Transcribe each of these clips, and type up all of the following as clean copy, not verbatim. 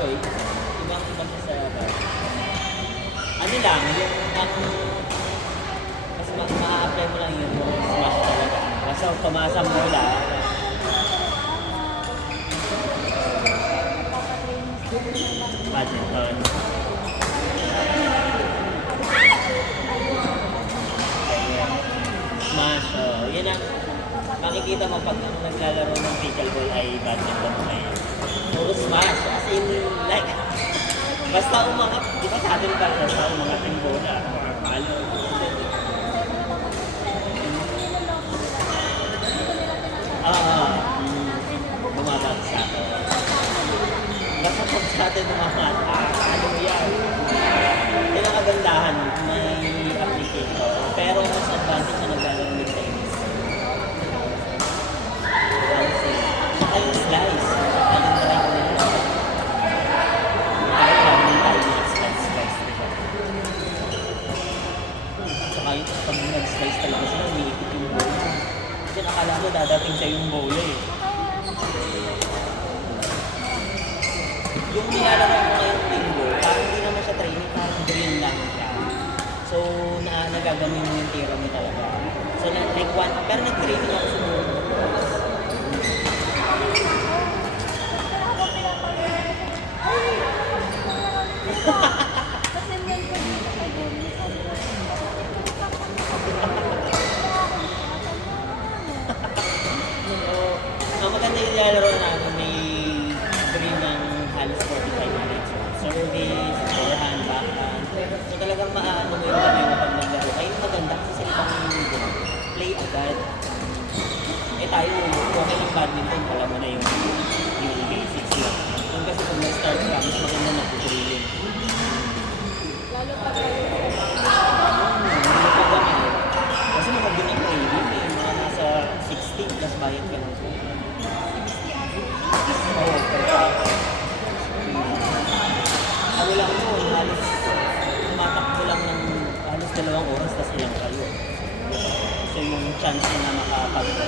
Android, ibang-iba siya sa ano lang, yung mas ma-apply mo lang yung Smash talaga. Kasi pumasa mo lang. Badminton. Smash, yun ang makikita mo pag naglalaro ng pickleball ay badminton ay puro smash. As in, like, basta umangat, di ba sa atin pa, basta umangat yung bola, makakalo. Bumabagsak. Basta pag sa atin umangat, ano yan? Yan ang kagandahan, may application. Pero mas advantage na naglalaro ng tennis. Saka yung slice. Saka yung try ko nila. Saka yung pag nag-slice talaga sila, umiikot yung bola. Kasi nakala mo dadating sa yung bola eh. Yung nilalaro ko ngayong linggo, parang hindi naman siya training, parang drill lang siya. So, nagagamin mo yung tira mo talaga. So, like one, pero nag-training ako sa buong ang maganda yung nilalaro namin, may drill ng halos 45 minutes. Service, forehand, backhand. So talagang maano mo yung gamay mo pag naglaro. Kaya yung maganda kasi sila pang play agad. Eh tayo, okay lang badminton, alam mo na yung basics lang. Yung kasi pag nag-start ka, mas maganda na drilling. Lalo pa kayo. Kasi mga doon ang training eh, mga nasa 60 plus bayad ka ng oo, ano lang yun, halos tumatakbo lang ng halos 2 oras tas ilang kayo. So yung chance na makapalo sa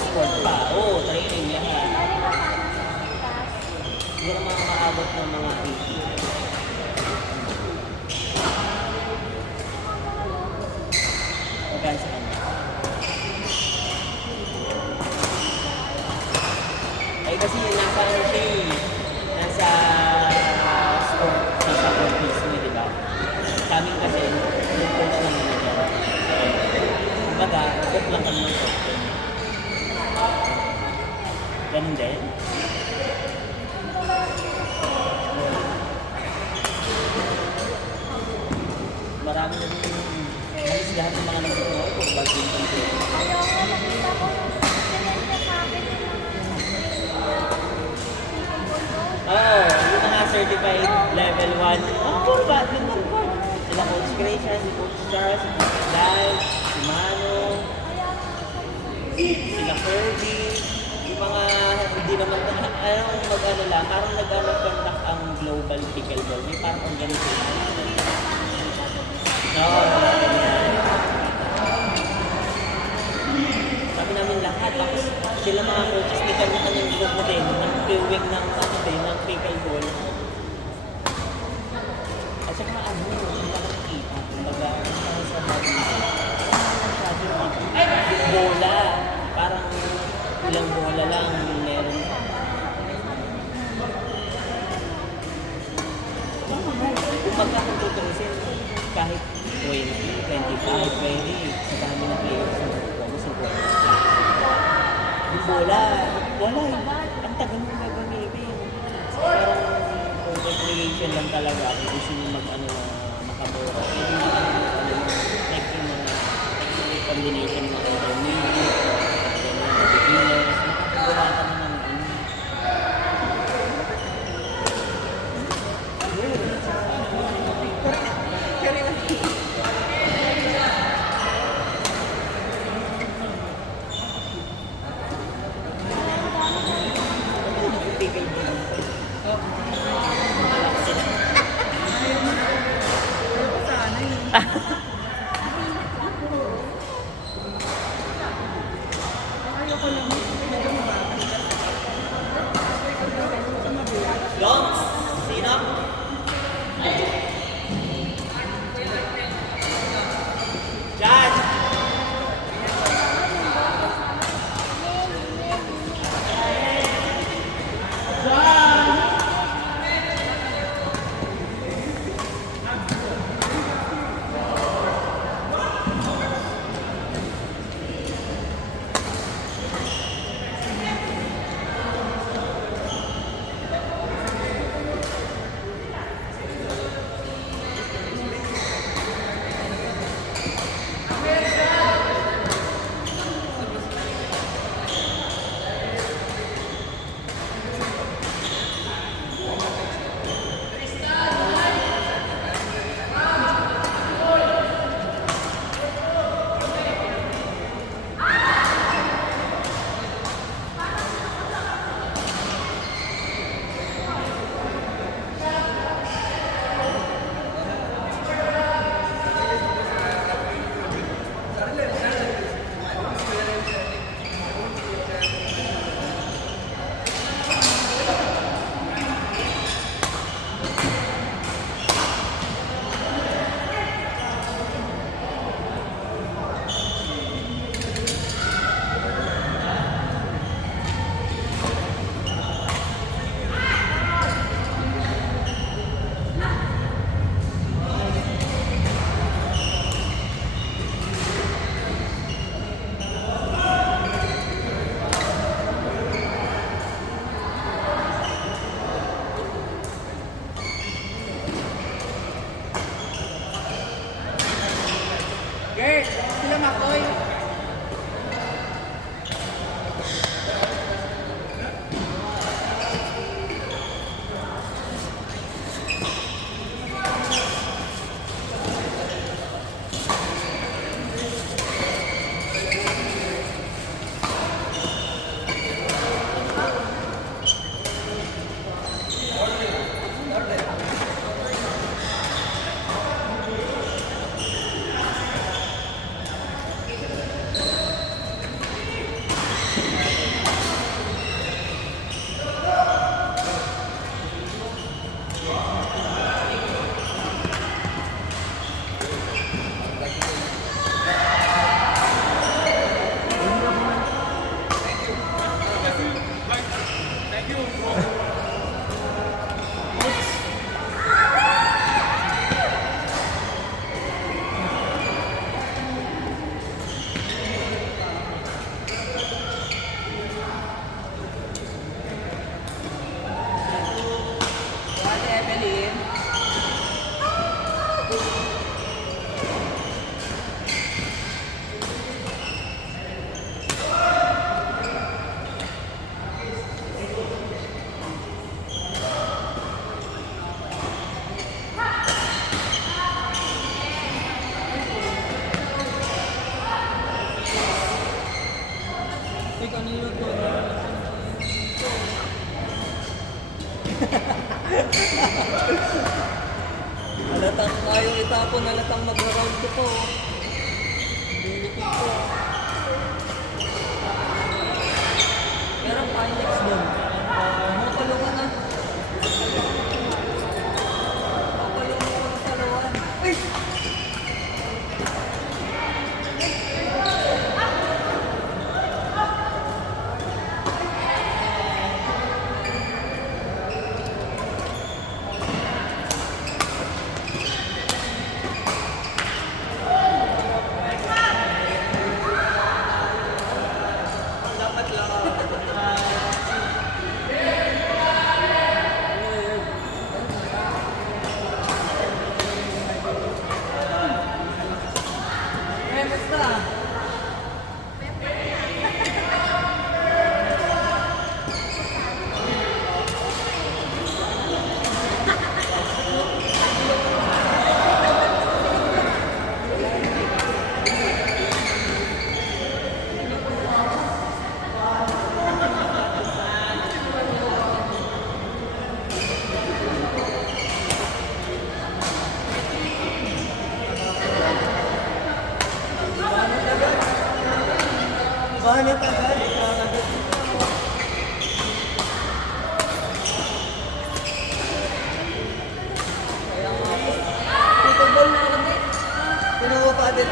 sport pa, training lahat. Siguro mga maabot ng mga 80. Magkano sa kanya? Ay kasi nasa ano siya eh, nasa sport, nasa sport mismo, di ba? Sa amin kasi, yung coach lang yun dyan. Kumbaga, coach lang kami ng coach. Ganun din. Marami na din halos lahat ng mga nagtutuwa ko, badminton ko. Yung mga certified level 1. Puro badminton ko. Sila Coach Gracia, si Coach Charles, si Coach Dal, si Mano, sila Kirby, yung mga hindi naman, mag-ano lang, parang nag-conduct ang global pickleball. May parang organization. Sabi namin lahat, tapos sila mga coaches, may kanya-kanyang grupo din, nag-viewing ng pickleball. At saka yung nakakita, kumbaga, sa bola, parang ilang bola lang yung meron. Kumbaga kung tutusin, kahit 20, 25, 20, sa dami ng players na nakukuha mo, 50. Yung bola, wala eh. Ang tagal mo gagamitin. Parang content lang talaga kung gusto nyo mag-ano na makamura. Like yung mga combination ng intermediate, beginners, makakagawa ka naman Ayoko lang. Sila Makoy. Ate Evelyn. Ikaw niluto na. Halatang tayo itapon, halatang mag-round ko po. Bilikit ko. Merong Pinex doon. Mapalungan na. Mapalungan ko na paluan. Ay! Basta. Banyak agad. Tutubol na kami. Tinuwa pa din.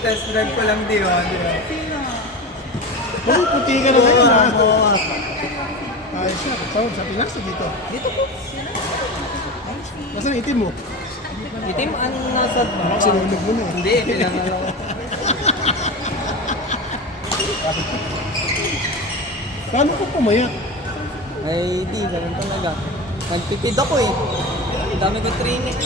Test drive ko lang di ba? Kung puti ka na ngayon ha. Ayos siya. Saan sa Pinas o dito? Dito po. Nasaan ang itim mo? Itim ang nasa... Parang sinunog mo na eh. Hindi, pinangalaw. Paano ko pumayat? Ay, di, ganun talaga. Nagpipid ako eh. Ang dami kong training.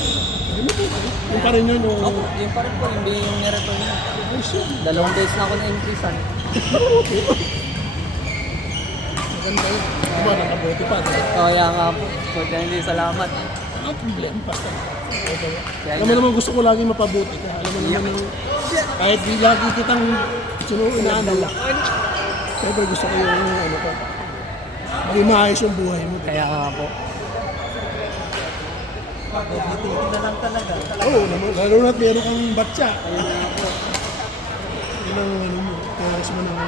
Ano po? Yung pa rin yun o... Ako, yun pa rin po, yung nireturn niya. Ay siya. 2 days na ako na-increasean. Maganda yun. Diba nakabuti pa? Kaya nga po. Kaya hindi, salamat. Ang problema pa. Kaya Alam mo naman gusto ko lagi mapabuti ka. Alam mo naman yung... Kahit di lagi kitang inaano. Pero gusto ko yung ano ko. Maging maayos yung buhay mo. Kaya nga po. Titigil na lang talaga. Oo, lalo na't meron kang batya. Ayun nga po. Yun ang ano mo. Kaya mo ng